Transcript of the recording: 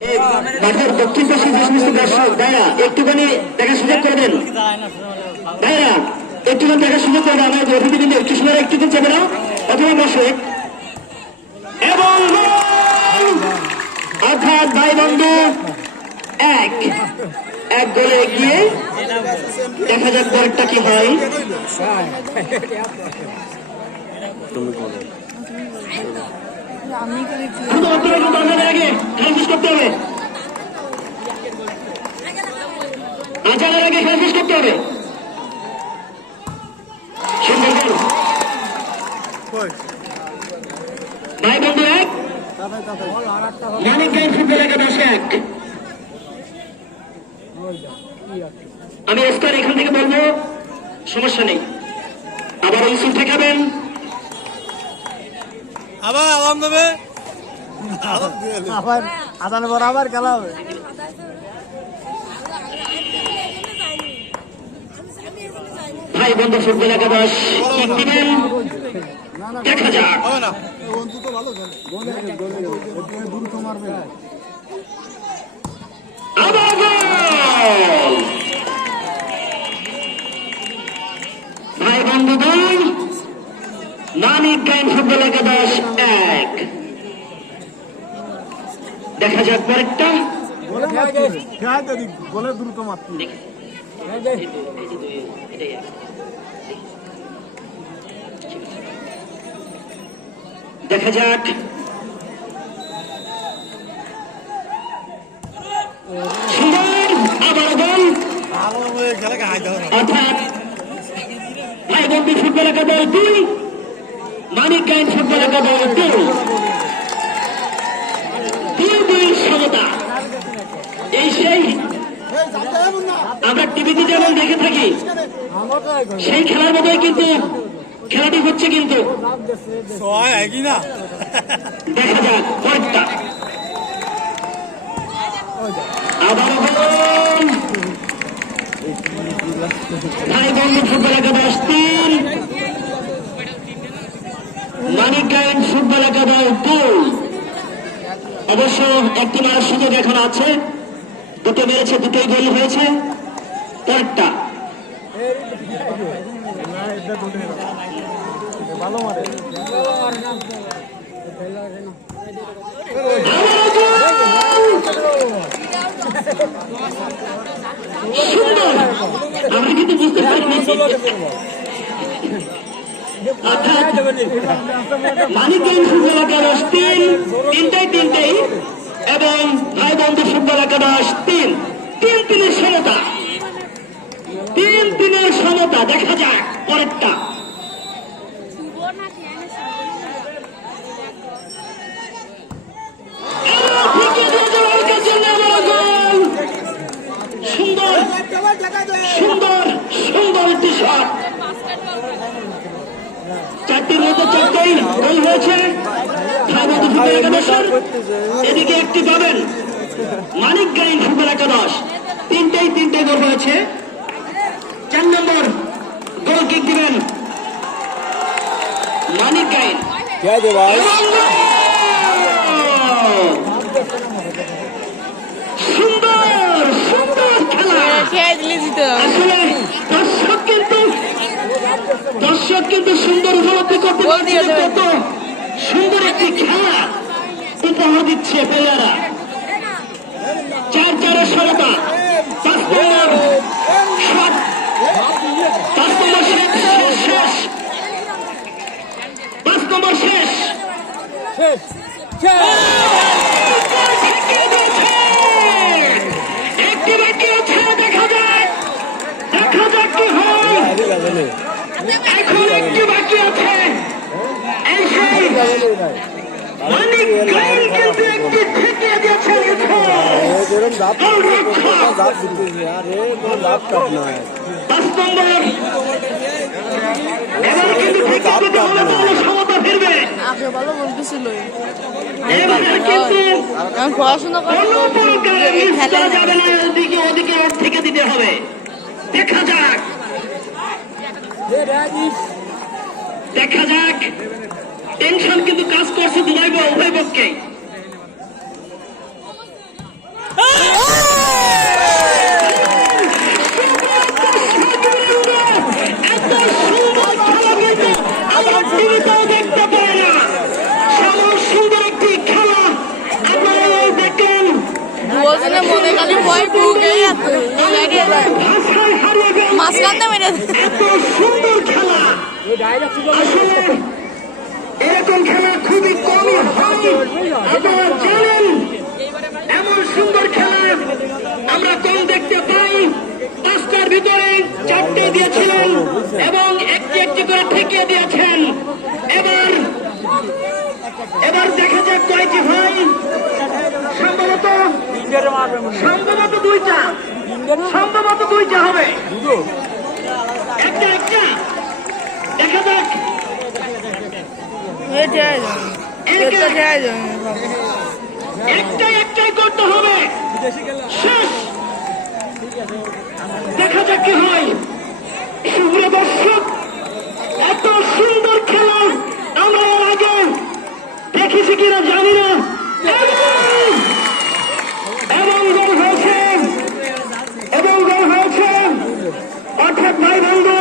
মাঠের দক্ষিণ পাশে যে সমস্ত দর্শক ভাইরা একটুখানি দেখার সুযোগ করে দেন। ভাইরা একটুখানি দেখার সুযোগ করে দেন। আমাদের অতিথিবৃন্দ একটু সময় একটু দিন যাবে না অথবা দর্শক এবং অর্থাৎ ভাই বন্ধু এক গোলে এগিয়ে। দেখা যাক পরেরটা কি হয়। করতে হবে আজানের আগে খেলা শেষ করতে হবে। ভাই বন্ধু এক মানিক গাইন ফুটবল একাদশ এক। আমি স্কোর এখান থেকে বলবো, সমস্যা নেই। আবার ইউসুফ ঠেকাবেন, আবার আলাম দেবে, আবার আদান বরাবর খেলা হবে। ভাই বন্ধু ফুটবল একাদশ কিক দিবেন, দেখা যাক। আবার গোল। ভাই বন্ধু দুই, মানিক গাইন ফুটবল একাদশ এক। দেখা যাক পরেরটা। দ্রুত মাত্র দেখা যাক। সুন্দর আবার গোল। অর্থাৎ ভাই বন্ধু ফুটবল একাদশ দুই, মানিক গাইন ফুটবল একাদশ দুই। দুই সমতা। এই সেই আমরা টিভিতে যেমন দেখে থাকি সেই খেলার মতোই কিন্তু খেলাটি হচ্ছে। কিন্তু দেখা যাক পরেরটা। আবার ভাই বন্ধু ফুটবল একাদশ তিন, মানিক গাইন ফুটবল একাদশ দুই। অবশ্য একটি মারার সুযোগ এখন আছে, দুটো মেরেছে, দুটোই গোল হয়েছে। পরেরটা ভালো মারে সুন্দর। আমরা কিন্তু বুঝতে পারিনি। অর্থাৎ মানিক গাইন ফুটবল একাদশ তিন, তিনটেই এবং ভাই বন্ধু ফুটবল একাদশ তিন, তিনের সমতা, তিনের সমতা। দেখা যাক পরেরটা। সুন্দর সুন্দর সুন্দর একটি শট। চারটির মধ্যে চারটেই গোল হয়েছে ভাই বন্ধু ফুটবল একাদশের। এদিকে একটি পাবেন মানিক গাইন ফুটবল একাদশ, তিনটেই গোল হয়েছে। 4 নম্বর গোল কিক দিবেন মানিক গাইন। সুন্দর সুন্দর খেলা। আসলে দর্শক কিন্তু সুন্দর উপলব্ধি করতে পারছে কত সুন্দর একটি খেলা উপহার দিচ্ছে প্লেয়াররা। 4-4 সমতা। 5 নম্বর শেষ। 5 নম্বর শেষ। একটি বাকি আছে, দেখা যাক কি হয়। এখন একটি বাকি আছে। এই সেই মানিক গাইন কিন্তু একটি ঠেকিয়ে দিয়েছে। 5 নম্বর এবার কিন্তু সমতা ফিরবে। ভালো বলতেছিল এবার কিন্তু পড়াশোনা যাবে না, ওদিকে থেকে দিতে হবে। দেখা যাক টেনশন কিন্তু কাজ করছে উভয় পক্ষে। এখানে মনে খালি ভয় বুকে ভাষায় হারিয়ে গেল মাঝখানে মেরে এত সুন্দর খেলা। আসলে এরকম খেলা খুবই কমই হয়, আপনারা জানেন। এমন সুন্দর খেলা আমরা কম দেখতে পাই। 5টার ভিতরে 4টে দিয়েছিলেন এবং একটি একটি করে ঠেকিয়ে দিয়েছেন। এবার দেখা যাক কয়টি ভাই। সম্ভবত দুইটা হবে। একটা দেখা যাক। একটাই করতে হবে। শেষ, দেখা যাক কি হয়। সুপ্রিয় দর্শক, এত সুন্দর খেলা আমরা এর আগে দেখেছি কিনা জানি না। এবং গোল হয়েছে অর্থাৎ ভাই বন্ধু